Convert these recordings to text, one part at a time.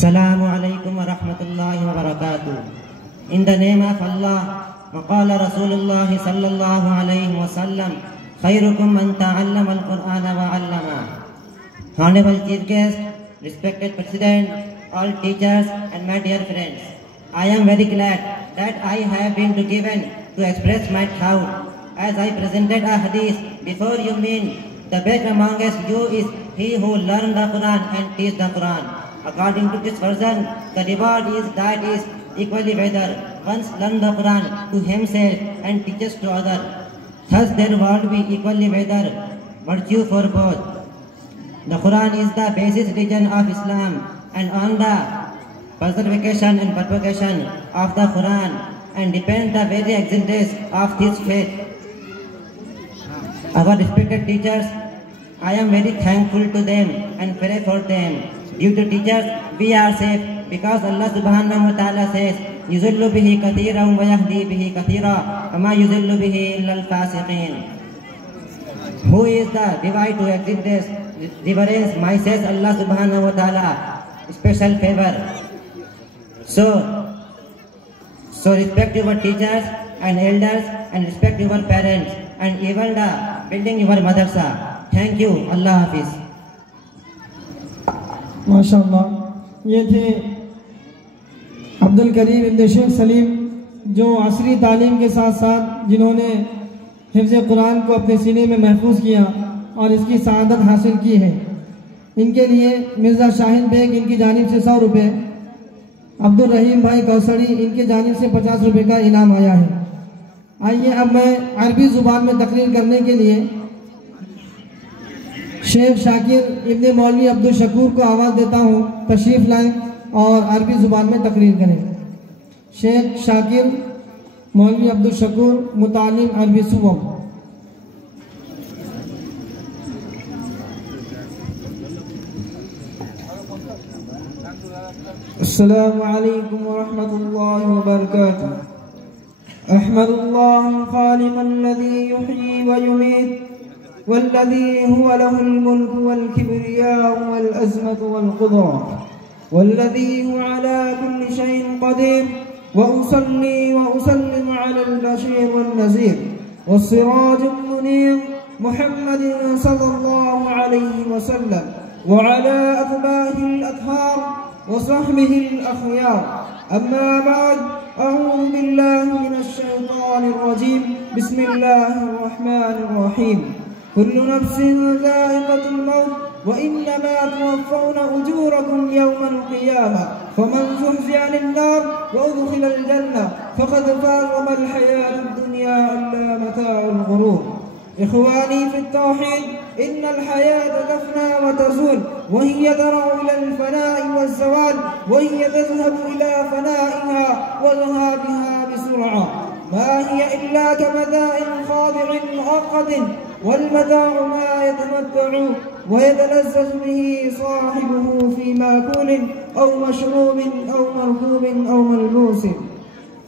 Assalamu alaikum wa rahmatullahi wa barakatuh. In the name of Allah, وقال رسول الله صلى الله عليه وسلم خيركم من تعلم القرآن وعلمه. Honorable Chief Guest, respected President, all teachers and my dear friends, I am very glad that I have been given to express my thought as I presented a hadith before you. Mean the best amongst you is he who learns the Quran and teaches the Quran. According to this version, the reward is equally whether one learns the Quran to himself and teaches to others. Thus there will be equally whether virtue for both. The Quran is the basis religion of Islam, and on the preservation and propagation of the Quran and depends the very existence of this faith. Our respected teachers, I am very thankful to them and pray for them. Due to teachers, we are safe because Allah subhanahu wa ta'ala says, يُذِلُّ بِهِ كَثِيرًا وَيَهْدِي بِهِ كَثِيرًا وَمَا يُذِلُّ بِهِ إِلَّا الْفَاسِقِينَ. Who is the divine to existence? Reverence my says Allah subhanahu wa ta'ala, special favor. So respect your teachers and elders and respect your parents and even the building your madrasa. Thank you. Allah Hafiz. माशाअल्लाह, ये थे अब्दुल करीम इब्न शेख सलीम, जो असरी तालीम के साथ साथ जिन्होंने हिफ्ज़ कुरान को अपने सीने में महफूज किया और इसकी सआदत हासिल की है। इनके लिए मिर्ज़ा शाहिद बेग इनकी जानिब से 100 रुपये, अब्दुल रहीम भाई कौसड़ी इनकी जानिब से 50 रुपये का इनाम आया है। आइए अब मैं अरबी ज़ुबान में तकरीर करने के लिए शेख शाकिर इब्ने मौलवी अब्दुल शकूर को आवाज़ देता हूँ, तशरीफ़ लाएँ और अरबी ज़ुबान में तकरीर करें। शेख शाकिर मौलवी अब्दुल शकूर, मुतालिम अरबी सुबह। अस्सलामु अलैकुम व रहमतुल्लाहि व बरकातुहू। अहमदुल्लाह खालिक़ अल्लज़ी युहयी व युमीत वल्लज़ी हुवा लहुल मुल्क वल किब्रियाउ वल अज़मतु वल क़ुद्रा वल्लज़ी हुवा अला कुल्लि शैइन क़दीर व उसल्ली व उसल्लिमु अलल बशीर वन नज़ीर वस्सिराजुल मुनीर मुहम्मदिन सल्लल्लाहु अलैहि वसल्लम व अला अत्बाइहिल अत्हार व सहबिहिल अख़यार। अम्मा बाद, अऊज़ु बिल्लाहि मिनश शैतानिर रजीम। बिस्मिल्लाहिर रहमानिर रहीम। कुल्लु नफ्सिन ज़ाइक़तुल मौत व इन्नमा तुवफ़्फ़ौना उजूरकुम यौमल क़ियामह फमन ज़ुहज़िहा अनिन नार व उदख़िलल जन्नह फ़क़द फ़ाज़ व मल हयातुद दुनिया इल्ला मताउल ग़ुरूर। इख़वानी फ़ित तौहीद, इन्नल हयात तफ़ना व तज़ूल व हिय तरअु इलल फ़नाइ वज़्ज़वाल व हिय तज़हबु इला फ़नाइहा व ज़हाबिहा बिसुरअ मा हिय इल्ला कमदाइन ख़ादि'इन मुअक़्क़दिन वल्मताउ मा यतमत्तअु व यतलज़्ज़ज़ु बिही साहिबुहु फ़ी माकूलिन औ मशरूबिन औ मरकूबिन औ मलबूसिन।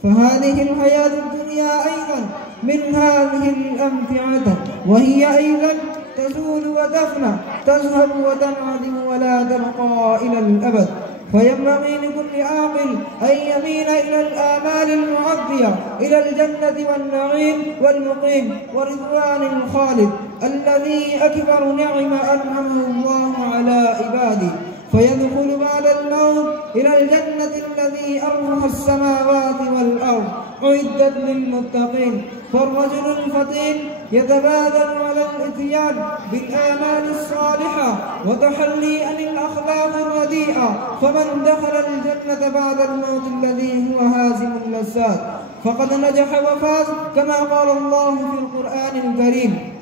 फ़हाज़िहिल हयातुद दुनिया अयज़न मिन हाज़िहिल अम्तिअति व हिय अयज़न तज़ूलु व तफ़ना तज़हबु व तनअदिमु व ला तबक़ा इलल अबद। فينبغي لكل عاقل أن يميل إلى الآمال المعطية إلى الجنة والنعيم والمقيم ورضوان الخالد الذي أكبر نعمة أنعمه الله على عباده، فيدخل بعد الموت إلى الجنة الذي أرضها السماوات والأرض أعدت للمتقين. فالرجل الفطين يتبادر على الإتيان بالآمال الصالحة وتحلي عن الأخلاق الرديئة، فمن دخل الجنة بعد الموت الذي هو هازم اللذات فقد نجح وفاز، كما قال الله في القرآن الكريم: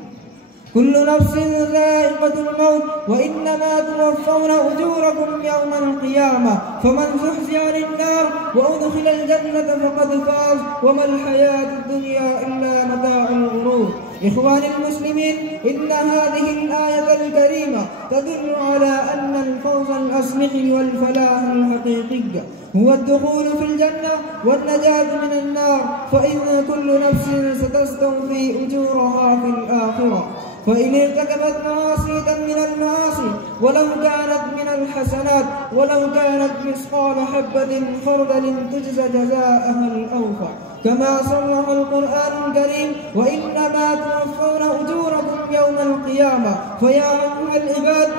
كل نفس ذائقة الموت وإنما توفون أجوركم يوم القيامة فمن زحزح عن النار وأدخل الجنة فقد فاز وما الحياة الدنيا إلا متاع الغرور. إخواني المسلمين، إن هذه الآية الكريمة تدل على أن الفوز الأصلي والفلاح الحقيقي هو الدخول في الجنة والنجاة من النار، فإن كل نفس ستستوفي أجورها في الآخرة. فإن ارتكبت معاصي من المعاصي ولو كانت من الحسنات ولو كانت مثقال حبة خردل تجزى جزاءها الأوفى، كما صرح القرآن الكريم: وإنما توفون أجوركم يوم القيامة. فيا أيها العباد،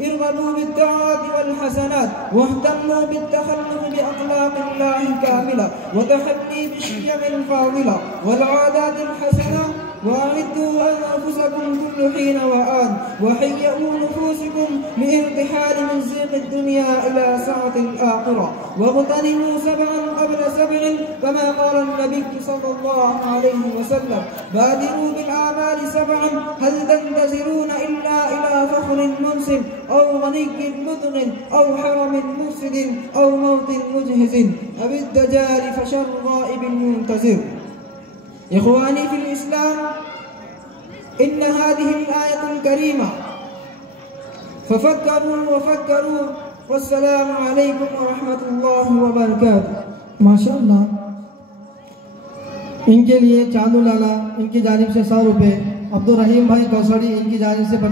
ارغبوا بالطاعات والحسنات، واهتموا بالتخلق بأخلاق الله كاملة، وتحلي بالشيم الفاضلة والعادات الحسنة، وأعدوا أنفسكم كل حين وآن، وهيئوا نفوسكم لارتحال من زيغ الدنيا إلى سعة الآخرة، واغتنموا سبعا قبل سبع، كما قال النبي صلى الله عليه وسلم: بادروا بالأعمال سبعا، هل تنتظرون إلا إلى فخر منسب أو غني مدغ أو حرم مفسد أو موت مجهز أو الدجال فشر غائب منتظر. إخواني في الإسلام، إن هذه الآية الكريمة ففكروا والسلام عليكم ورحمة الله وبركاته. माशाअल्लाह, इनके लिए चांदू लाला इनकी जानिब से 100 रुपये, अब्दुल रहीम भाई कौसड़ी इनकी जानिब से 50